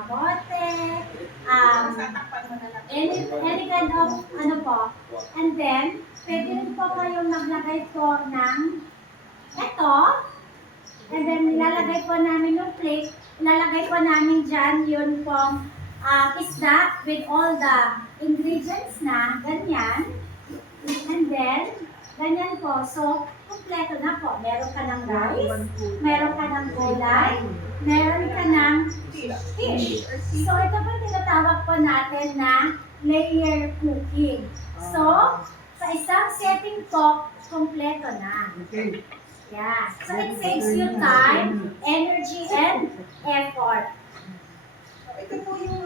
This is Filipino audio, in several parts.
kamote, any kind of ano po. And then, pwede rin po kayong maglagay po ng ito. And then, ilalagay po namin yung plate. Ilalagay po namin dyan yun pong isda with all the ingredients na, ganyan. And then, ganyan po. So, kumpleto na po. Meron ka ng rice, meron ka ng gulay, meron ka ng fish. So, ito po tinatawag po natin na layer cooking. So, sa isang setting po, kumpleto na. Yeah. So, it saves you time, energy, and effort. Ito po yung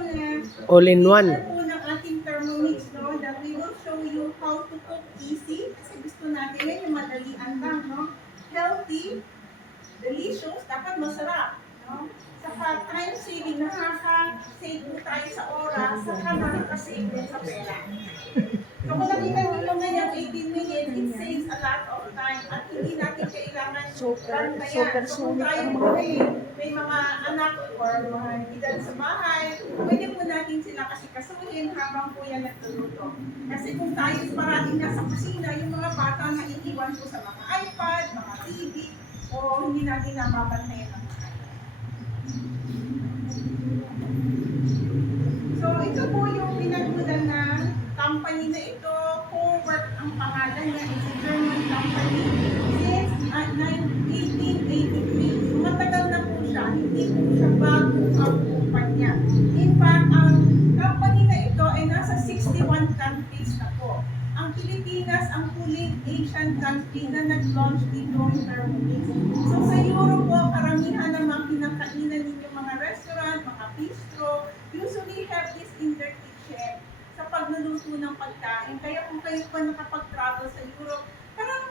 All in one. ito po ng ating Thermomix, no? That we will show you how to cook easy. Kasi gusto natin yun, yung madalian lang, no? Healthy, delicious, dapat masarap, no? Saka time saving, nakaka-save po tayo sa oras, saka nakaka-save din sa pera. So kung nakita nyo ngayon, 18 minutes, it saves a lot of time at hindi natin kailangan bantayan. So kung tayo may mga anak or mga edad sa bahay, pwede po natin sila kasi kasuhin habang po yan nagluluto. Kasi kung tayo parating nasa kusina, yung mga bata na iiwan po sa mga iPad, mga TV, o hindi natin nababantayan ang mga So ito po yung pinagmulan na company na ito, Cowork ang pangalan niya, it's a German company since 1883. So matagal na po siya, hindi po siya bago ang kumpanya. In fact, ang company na ito ay nasa 61 countries na po. Ang Pilipinas ang huling Asian country na nag-launch dito ng Thermomix. So sa Europe po, karamihan namang pinakainan ninyo mga restaurant, mga bistro, usually have this in their kitchen sa pagluluto ng pagkain. Kaya kung kayo pa nakapag-travel sa Europe, parang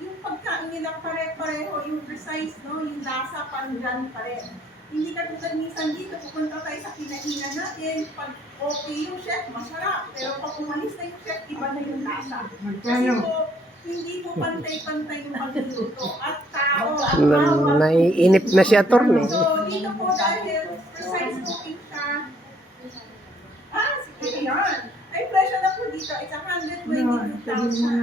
yung pagkain nila pare-pareho, yung precise, no? Yung lasa, pandyan pa rin. Hindi ka tulad minsan dito, pupunta tayo sa kinainan natin, pag okay yung chef, masarap. Pero pag umalis na yung chef, iba na yung lasa. Kasi po, hindi po pantay-pantay yung pagluluto. At tao, at bawang. Naiinip na si attorney. So, dito po dahil precise cooking siya. Sige yan. Ay, presyo na po dito. It's 122,000.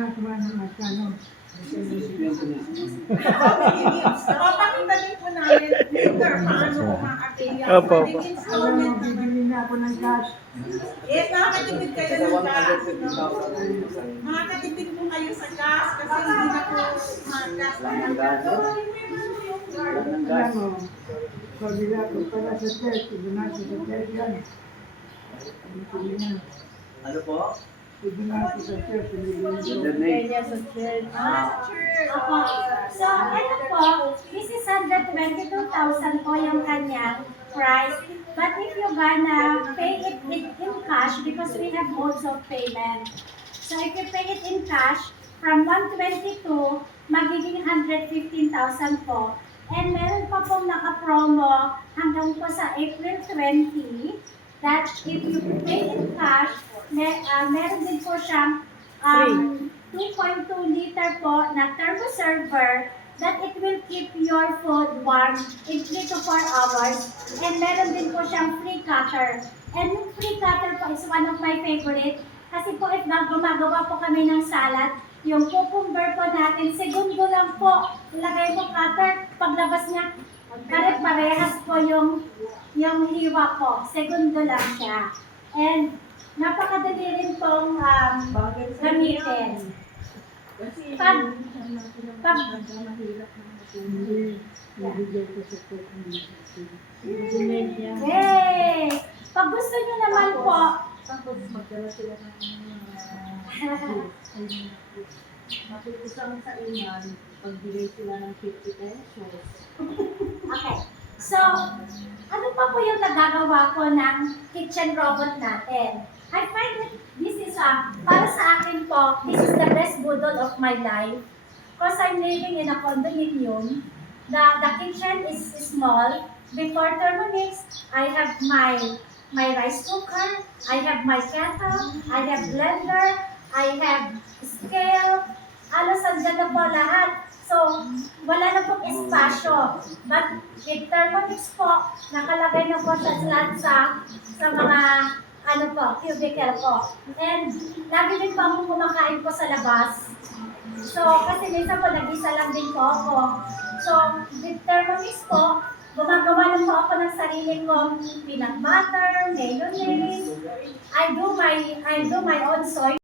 Pakita din po namin later paano umaabil yan. Opo. Installment naman. Yes, nakakatipid kayo ng gas. Makakatipid po kayo sa gas kasi hindi na po gas na gas. Ano po? Church. So, ito po, this is 122,000 po yung kanyang price. But if you're gonna pay it in cash, because we have modes of payment. So, if you pay it in cash, from 122, magiging 115,000 po. And meron pa pong naka-promo hanggang po sa April 20, that if you pay in cash, meron din po siyang 2.2 liter po na thermo server that it will keep your food warm in 3 to 4 hours. And meron din po siyang free cutter. And yung free cutter po is one of my favorite. Kasi po if gumagawa po kami ng salad, yung cucumber po natin, segundo lang po. Ilagay mo cutter, paglabas niya, parehas po yung hiwa po. Segundo lang siya. And napakadali rin pong gamitin. Yay! Pag gusto nyo naman po, Makikusang sa iman, pagbigay sila ng 50 pesos. okay. So, ano pa po yung nagagawa ko ng kitchen robot natin? I find that this is, para sa akin po, this is the best budol of my life. Because I'm living in a condominium. The kitchen is small. Before Thermomix, I have my rice cooker, I have my kettle, I have blender, I have scale, alos andyan na po lahat. So, wala na pong espasyo. But with Thermomix po, nakalagay na po siya lahat sa mga ano po, cubicle po. And lagi din po ako kumakain po sa labas. So, kasi minsan po, nag-isa lang din po ako. So, with Thermomix po, gumagawa na po ako ng sarili kong peanut butter, mayonnaise. I do my own soy